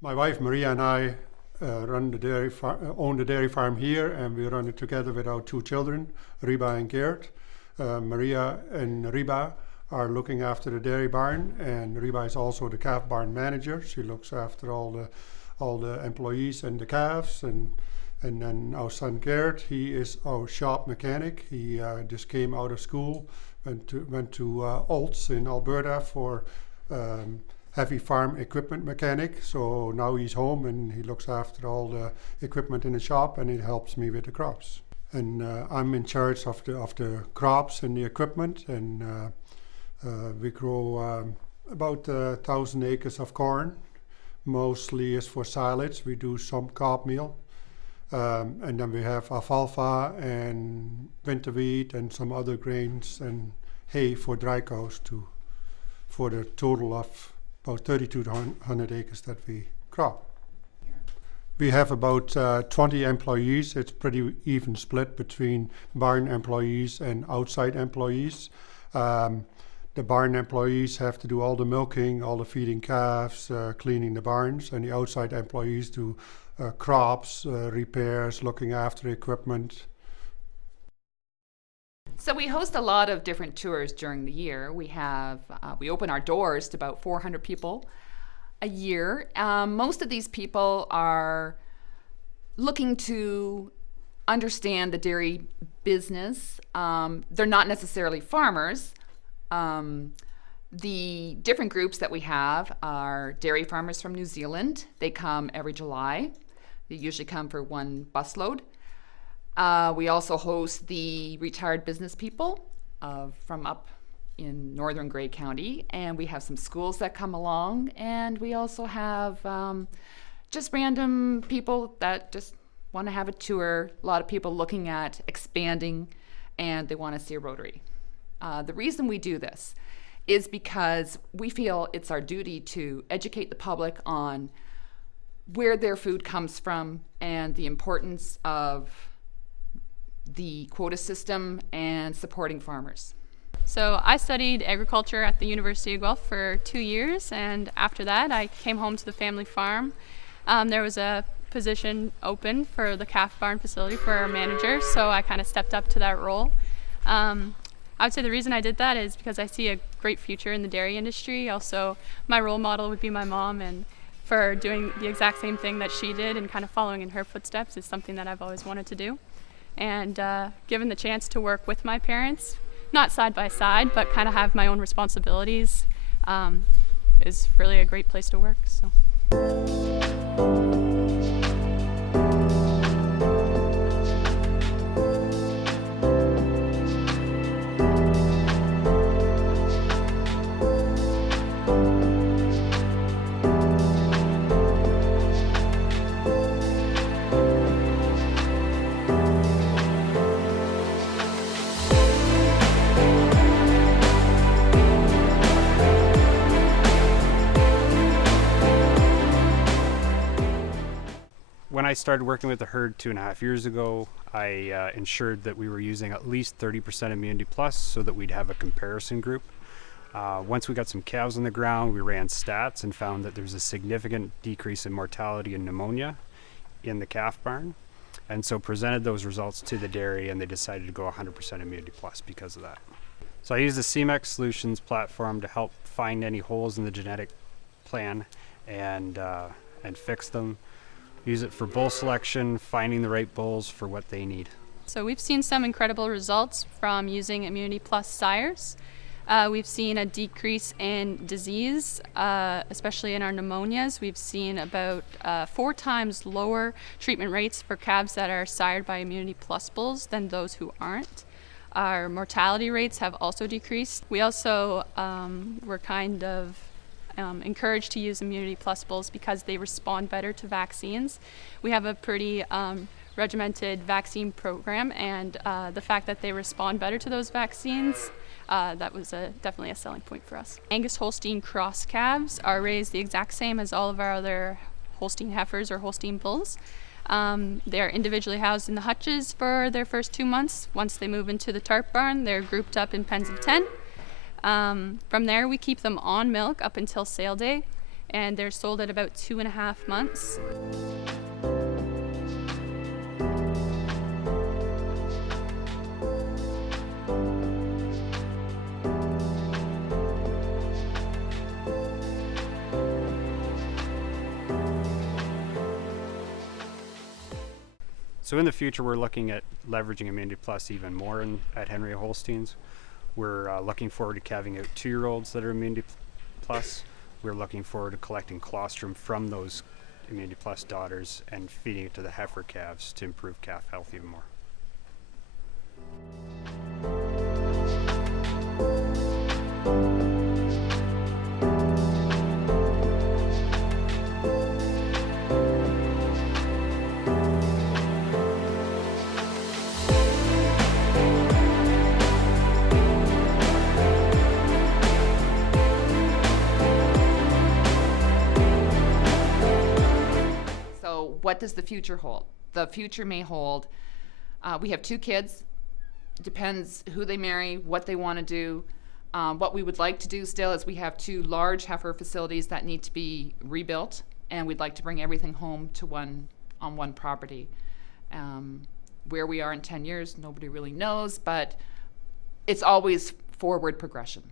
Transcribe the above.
My wife Maria and I own the dairy farm here, and we run it together with our two children, Reba and Geert. Maria and Reba are looking after the dairy barn, and Reba is also the calf barn manager. She looks after all the employees and the calves, and then our son Geert, he is our shop mechanic. He just came out of school, went to Olds in Alberta for heavy farm equipment mechanic. So now he's home and he looks after all the equipment in the shop, and he helps me with the crops. And I'm in charge of the crops and the equipment, and we grow about 1,000 acres of corn. Mostly is for silage. We do some cob meal, and then we have alfalfa and winter wheat and some other grains and hay for dry cows too, for the total of about 3,200 acres that we crop. We have about 20 employees. It's pretty even split between barn employees and outside employees. The barn employees have to do all the milking, all the feeding calves, cleaning the barns, and the outside employees do crops, repairs, looking after equipment. So we host a lot of different tours during the year. We open our doors to about 400 people a year. Most of these people are looking to understand the dairy business. They're not necessarily farmers. The different groups that we have are dairy farmers from New Zealand. They come every July. They usually come for one busload. We also host the retired business people from up in northern Grey County, and we have some schools that come along, and we also have just random people that just want to have a tour. A lot of people looking at expanding, and they want to see a rotary. The reason we do this is because we feel it's our duty to educate the public on where their food comes from and the importance of the quota system and supporting farmers. So I studied agriculture at the University of Guelph for 2 years, and after that I came home to the family farm. There was a position open for the calf barn facility for a manager, so I kind of stepped up to that role. I would say the reason I did that is because I see a great future in the dairy industry. Also, my role model would be my mom, and for doing the exact same thing that she did and kind of following in her footsteps is something that I've always wanted to do. And given the chance to work with my parents, not side by side, but kind of have my own responsibilities, is really a great place to work. So. When I started working with the herd 2.5 years ago, I ensured that we were using at least 30% Immunity Plus so that we'd have a comparison group. Once we got some calves on the ground, we ran stats and found that there's a significant decrease in mortality and pneumonia in the calf barn. And so presented those results to the dairy, and they decided to go 100% Immunity Plus because of that. So I used the Semex Solutions platform to help find any holes in the genetic plan and fix them. Use it for bull selection, finding the right bulls for what they need. So we've seen some incredible results from using Immunity Plus sires. We've seen a decrease in disease, especially in our pneumonias. We've seen about 4 times lower treatment rates for calves that are sired by Immunity Plus bulls than those who aren't. Our mortality rates have also decreased. We also were kind of encouraged to use Immunity Plus bulls because they respond better to vaccines. We have a pretty regimented vaccine program, and the fact that they respond better to those vaccines that was definitely a selling point for us. Angus Holstein cross calves are raised the exact same as all of our other Holstein heifers or Holstein bulls. They're individually housed in the hutches for their first 2 months. Once they move into the tarp barn, they're grouped up in pens of 10. From there, we keep them on milk up until sale day, and they're sold at about 2.5 months. So in the future, we're looking at leveraging Immunity Plus even more at Henria Holsteins. We're looking forward to calving out 2-year-olds that are Immunity Plus. We're looking forward to collecting colostrum from those Immunity Plus daughters and feeding it to the heifer calves to improve calf health even more. What does the future hold? The future may hold, we have 2 kids. Depends who they marry, what they want to do. What we would like to do still is we have 2 large heifer facilities that need to be rebuilt, and we'd like to bring everything home to one property. Where we are in 10 years, nobody really knows, but it's always forward progression.